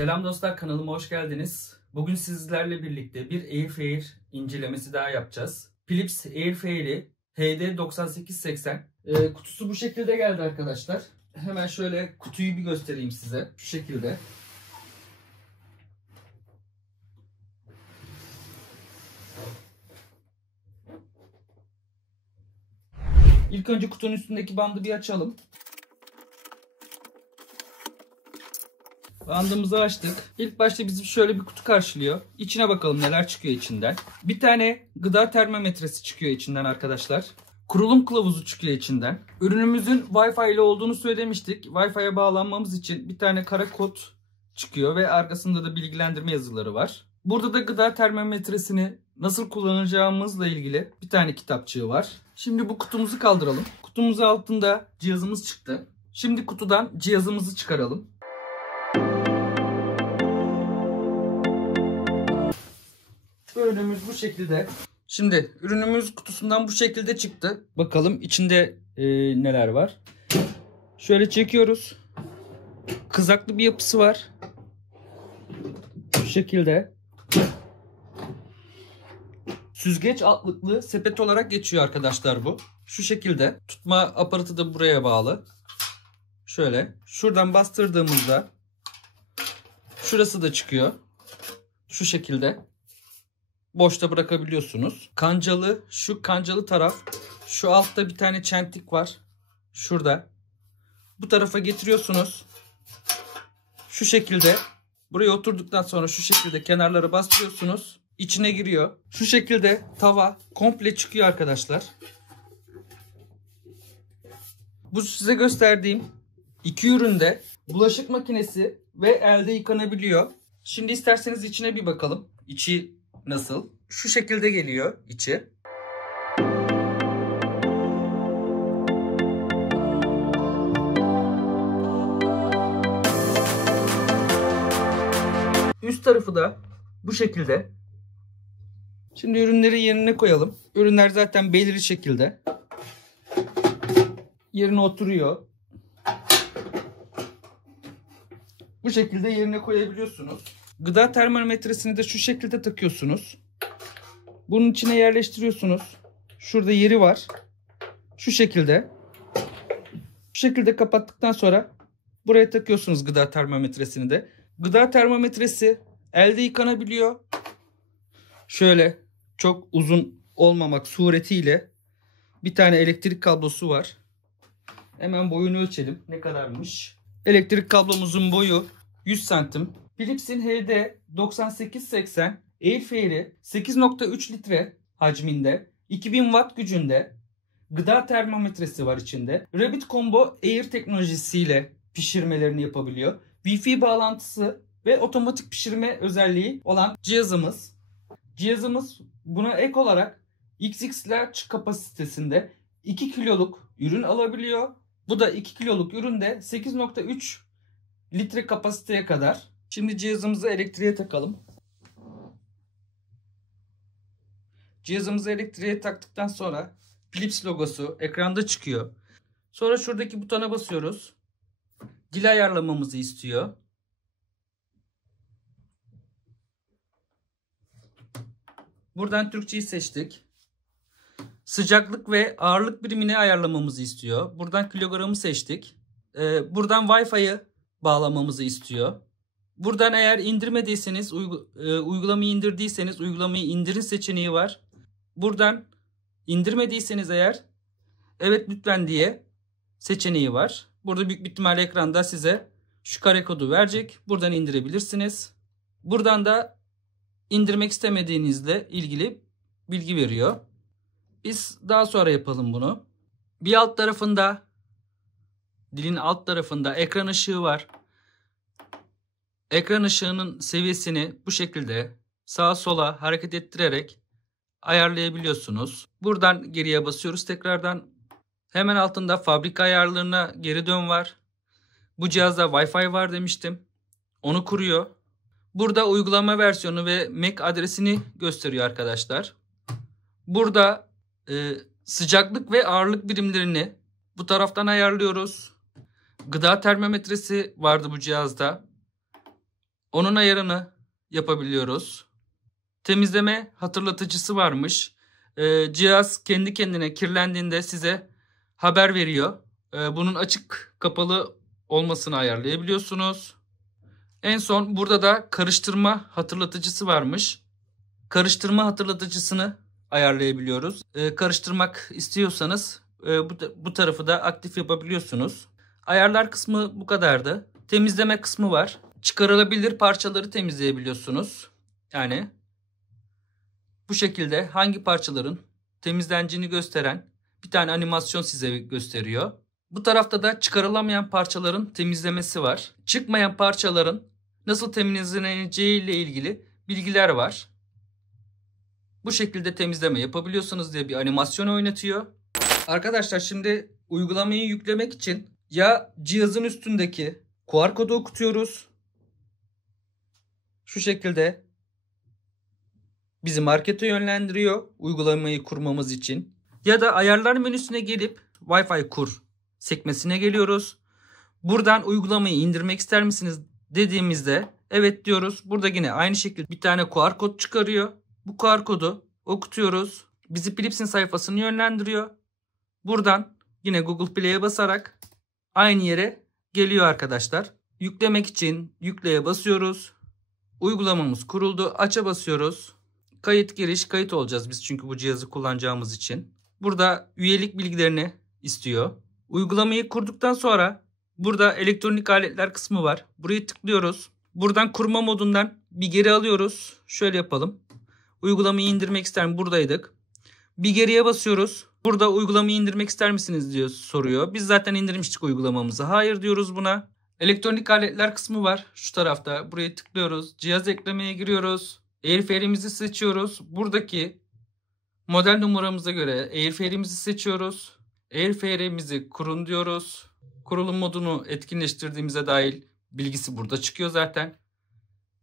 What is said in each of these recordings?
Selam dostlar, kanalıma hoş geldiniz. Bugün sizlerle birlikte bir Airfryer incelemesi daha yapacağız. Philips Airfryer'i HD9880. Kutusu bu şekilde geldi arkadaşlar. Hemen şöyle kutuyu bir göstereyim size. Şu şekilde. İlk önce kutunun üstündeki bandı bir açalım. Bandımızı açtık. İlk başta bizi şöyle bir kutu karşılıyor. İçine bakalım neler çıkıyor içinden. Bir tane gıda termometresi çıkıyor içinden arkadaşlar. Kurulum kılavuzu çıkıyor içinden. Ürünümüzün Wi-Fi ile olduğunu söylemiştik. Wi-Fi'ye bağlanmamız için bir tane kara kod çıkıyor ve arkasında da bilgilendirme yazıları var. Burada da gıda termometresini nasıl kullanacağımızla ilgili bir tane kitapçığı var. Şimdi bu kutumuzu kaldıralım. Kutumuzun altında cihazımız çıktı. Şimdi kutudan cihazımızı çıkaralım. Ürünümüz bu şekilde. Şimdi ürünümüz kutusundan bu şekilde çıktı. Bakalım içinde neler var. Şöyle çekiyoruz. Kızaklı bir yapısı var. Bu şekilde. Süzgeç altlıklı sepet olarak geçiyor arkadaşlar bu. Şu şekilde. Tutma aparatı da buraya bağlı. Şöyle. Şuradan bastırdığımızda şurası da çıkıyor. Şu şekilde. Boşta bırakabiliyorsunuz. Kancalı, şu kancalı taraf. Şu altta bir tane çentik var. Şurada. Bu tarafa getiriyorsunuz. Şu şekilde. Buraya oturduktan sonra şu şekilde kenarları bastırıyorsunuz. İçine giriyor. Şu şekilde tava komple çıkıyor arkadaşlar. Bu size gösterdiğim iki üründe bulaşık makinesi ve elde yıkanabiliyor. Şimdi isterseniz içine bir bakalım. İçi nasıl? Şu şekilde geliyor içi. Üst tarafı da bu şekilde. Şimdi ürünleri yerine koyalım. Ürünler zaten belirli şekilde yerine oturuyor. Bu şekilde yerine koyabiliyorsunuz. Gıda termometresini de şu şekilde takıyorsunuz. Bunun içine yerleştiriyorsunuz. Şurada yeri var. Şu şekilde. Şu şekilde kapattıktan sonra buraya takıyorsunuz gıda termometresini de. Gıda termometresi elde yıkanabiliyor. Şöyle çok uzun olmamak suretiyle bir tane elektrik kablosu var. Hemen boyunu ölçelim. Ne kadarmış? Elektrik kablomuzun boyu 100 santim. Philips'in HD9880 Airfryer'i 8.3 litre hacminde, 2000 watt gücünde, gıda termometresi var içinde. Rabbit Combo Air teknolojisiyle pişirmelerini yapabiliyor. Wi-Fi bağlantısı ve otomatik pişirme özelliği olan cihazımız. Cihazımız buna ek olarak XX Large kapasitesinde 2 kiloluk ürün alabiliyor. Bu da 2 kiloluk üründe 8.3 litre kapasiteye kadar. Şimdi cihazımızı elektriğe takalım. Cihazımızı elektriğe taktıktan sonra Philips logosu ekranda çıkıyor. Sonra şuradaki butona basıyoruz. Dil ayarlamamızı istiyor. Buradan Türkçeyi seçtik. Sıcaklık ve ağırlık birimini ayarlamamızı istiyor. Buradan kilogramı seçtik. Buradan Wi-Fi'yi bağlamamızı istiyor. Buradan eğer indirmediyseniz, uygulamayı indirdiyseniz uygulamayı indirin seçeneği var. Buradan indirmediyseniz eğer evet lütfen diye seçeneği var. Burada büyük bir ihtimalle ekranda size şu kare kodu verecek. Buradan indirebilirsiniz. Buradan da indirmek istemediğinizle ilgili bilgi veriyor. Biz daha sonra yapalım bunu. Bir alt tarafında, dilin alt tarafında ekran ışığı var. Ekran ışığının seviyesini bu şekilde sağa sola hareket ettirerek ayarlayabiliyorsunuz. Buradan geriye basıyoruz tekrardan. Hemen altında fabrika ayarlarına geri dön var. Bu cihazda Wi-Fi var demiştim. Onu kuruyor. Burada uygulama versiyonu ve MAC adresini gösteriyor arkadaşlar. Burada sıcaklık ve ağırlık birimlerini bu taraftan ayarlıyoruz. Gıda termometresi vardı bu cihazda. Onun ayarını yapabiliyoruz. Temizleme hatırlatıcısı varmış. Cihaz kendi kendine kirlendiğinde size haber veriyor. Bunun açık kapalı olmasını ayarlayabiliyorsunuz. En son burada da karıştırma hatırlatıcısı varmış. Karıştırma hatırlatıcısını ayarlayabiliyoruz. Karıştırmak istiyorsanız bu tarafı da aktif yapabiliyorsunuz. Ayarlar kısmı bu kadardı. Temizleme kısmı var. Çıkarılabilir parçaları temizleyebiliyorsunuz. Yani bu şekilde hangi parçaların temizlendiğini gösteren bir tane animasyon size gösteriyor. Bu tarafta da çıkarılamayan parçaların temizlemesi var. Çıkmayan parçaların nasıl temizleneceği ile ilgili bilgiler var. Bu şekilde temizleme yapabiliyorsunuz diye bir animasyon oynatıyor. Arkadaşlar şimdi uygulamayı yüklemek için ya cihazın üstündeki QR kodu okutuyoruz. Şu şekilde bizi markete yönlendiriyor uygulamayı kurmamız için. Ya da ayarlar menüsüne gelip Wi-Fi kur sekmesine geliyoruz. Buradan uygulamayı indirmek ister misiniz dediğimizde evet diyoruz. Burada yine aynı şekilde bir tane QR kod çıkarıyor. Bu QR kodu okutuyoruz. Bizi Philips'in sayfasını yönlendiriyor. Buradan yine Google Play'e basarak aynı yere geliyor arkadaşlar. Yüklemek için yükleye basıyoruz. Uygulamamız kuruldu. Aç'a basıyoruz. Kayıt giriş kayıt olacağız biz çünkü bu cihazı kullanacağımız için. Burada üyelik bilgilerini istiyor. Uygulamayı kurduktan sonra burada elektronik aletler kısmı var. Burayı tıklıyoruz. Buradan kurma modundan bir geri alıyoruz. Şöyle yapalım. Uygulamayı indirmek ister mi? Buradaydık. Bir geriye basıyoruz. Burada uygulamayı indirmek ister misiniz diyor soruyor. Biz zaten indirmiştik uygulamamızı. Hayır diyoruz buna. Elektronik aletler kısmı var. Şu tarafta. Buraya tıklıyoruz. Cihaz eklemeye giriyoruz. Airfare'imizi seçiyoruz. Buradaki model numaramıza göre Airfare'imizi seçiyoruz. Airfare'imizi kurun diyoruz. Kurulum modunu etkinleştirdiğimize dair bilgisi burada çıkıyor zaten.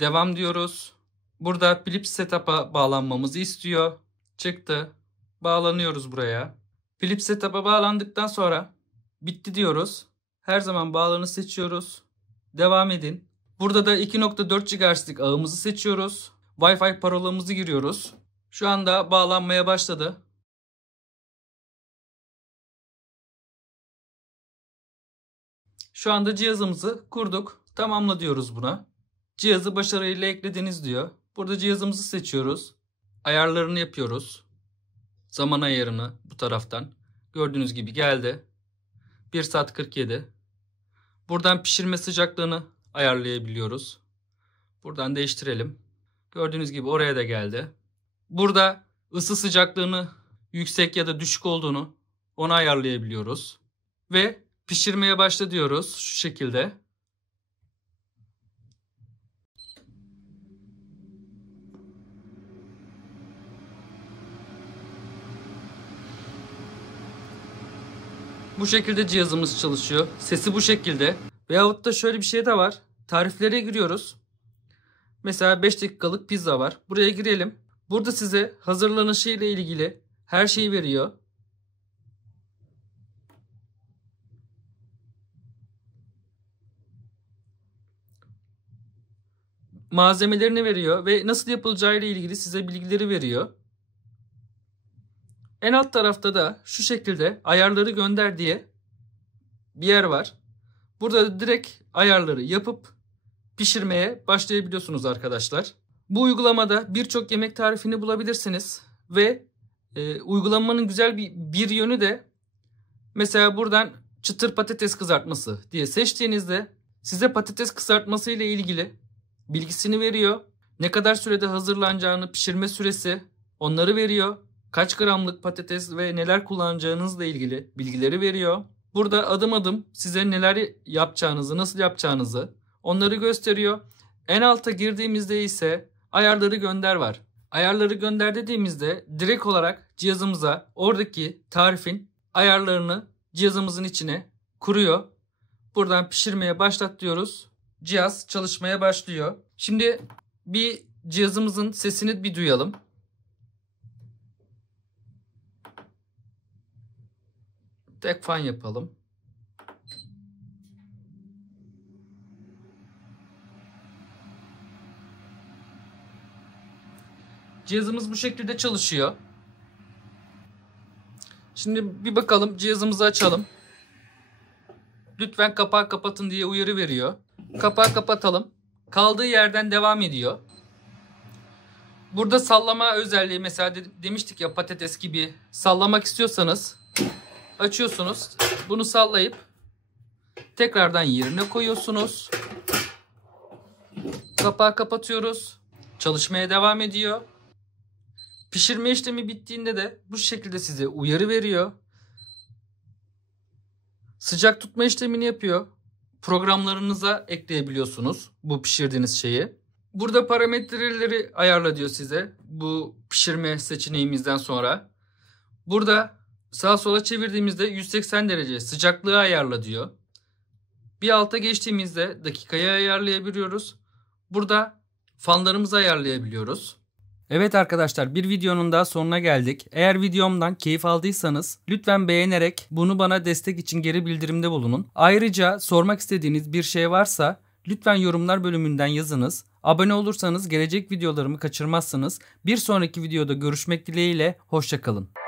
Devam diyoruz. Burada Philips Setup'a bağlanmamızı istiyor. Çıktı. Bağlanıyoruz buraya. Philips Setup'a bağlandıktan sonra bitti diyoruz. Her zaman bağlanı seçiyoruz. Devam edin. Burada da 2.4 GHz'lik ağımızı seçiyoruz. Wi-Fi parolamızı giriyoruz. Şu anda bağlanmaya başladı. Şu anda cihazımızı kurduk. Tamamla diyoruz buna. Cihazı başarıyla eklediniz diyor. Burada cihazımızı seçiyoruz. Ayarlarını yapıyoruz. Zaman ayarını bu taraftan. Gördüğünüz gibi geldi. 1 saat 47. Buradan pişirme sıcaklığını ayarlayabiliyoruz. Buradan değiştirelim. Gördüğünüz gibi oraya da geldi. Burada ısı sıcaklığını yüksek ya da düşük olduğunu onu ayarlayabiliyoruz. Ve pişirmeye başla diyoruz şu şekilde. Bu şekilde cihazımız çalışıyor. Sesi bu şekilde. Veyahut da şöyle bir şey de var. Tariflere giriyoruz. Mesela 5 dakikalık pizza var. Buraya girelim. Burada size hazırlanışı ile ilgili her şeyi veriyor. Malzemelerini veriyor ve nasıl yapılacağı ile ilgili size bilgileri veriyor. En alt tarafta da şu şekilde ayarları gönder diye bir yer var. Burada direkt ayarları yapıp pişirmeye başlayabiliyorsunuz arkadaşlar. Bu uygulamada birçok yemek tarifini bulabilirsiniz ve uygulamanın güzel bir yönü de mesela buradan çıtır patates kızartması diye seçtiğinizde size patates kızartması ile ilgili bilgisini veriyor. Ne kadar sürede hazırlanacağını, pişirme süresi onları veriyor. Kaç gramlık patates ve neler kullanacağınızla ilgili bilgileri veriyor. Burada adım adım size neler yapacağınızı, nasıl yapacağınızı onları gösteriyor. En alta girdiğimizde ise ayarları gönder var. Ayarları gönder dediğimizde direkt olarak cihazımıza oradaki tarifin ayarlarını cihazımızın içine kuruyor. Buradan pişirmeye başlat diyoruz. Cihaz çalışmaya başlıyor. Şimdi bir cihazımızın sesini bir duyalım. Tek fan yapalım. Cihazımız bu şekilde çalışıyor. Şimdi bir bakalım, cihazımızı açalım. Lütfen kapağı kapatın diye uyarı veriyor. Kapağı kapatalım. Kaldığı yerden devam ediyor. Burada sallama özelliği, mesela demiştik ya, patates gibi sallamak istiyorsanız açıyorsunuz. Bunu sallayıp tekrardan yerine koyuyorsunuz. Kapağı kapatıyoruz. Çalışmaya devam ediyor. Pişirme işlemi bittiğinde de bu şekilde size uyarı veriyor. Sıcak tutma işlemini yapıyor. Programlarınıza ekleyebiliyorsunuz bu pişirdiğiniz şeyi. Burada parametreleri ayarla diyor size bu pişirme seçeneğimizden sonra. Burada sağa sola çevirdiğimizde 180 derece sıcaklığı ayarla diyor. Bir alta geçtiğimizde dakikayı ayarlayabiliyoruz. Burada fanlarımızı ayarlayabiliyoruz. Evet arkadaşlar, bir videonun daha sonuna geldik. Eğer videomdan keyif aldıysanız lütfen beğenerek bunu bana destek için geri bildirimde bulunun. Ayrıca sormak istediğiniz bir şey varsa lütfen yorumlar bölümünden yazınız. Abone olursanız gelecek videolarımı kaçırmazsınız. Bir sonraki videoda görüşmek dileğiyle, hoşça kalın.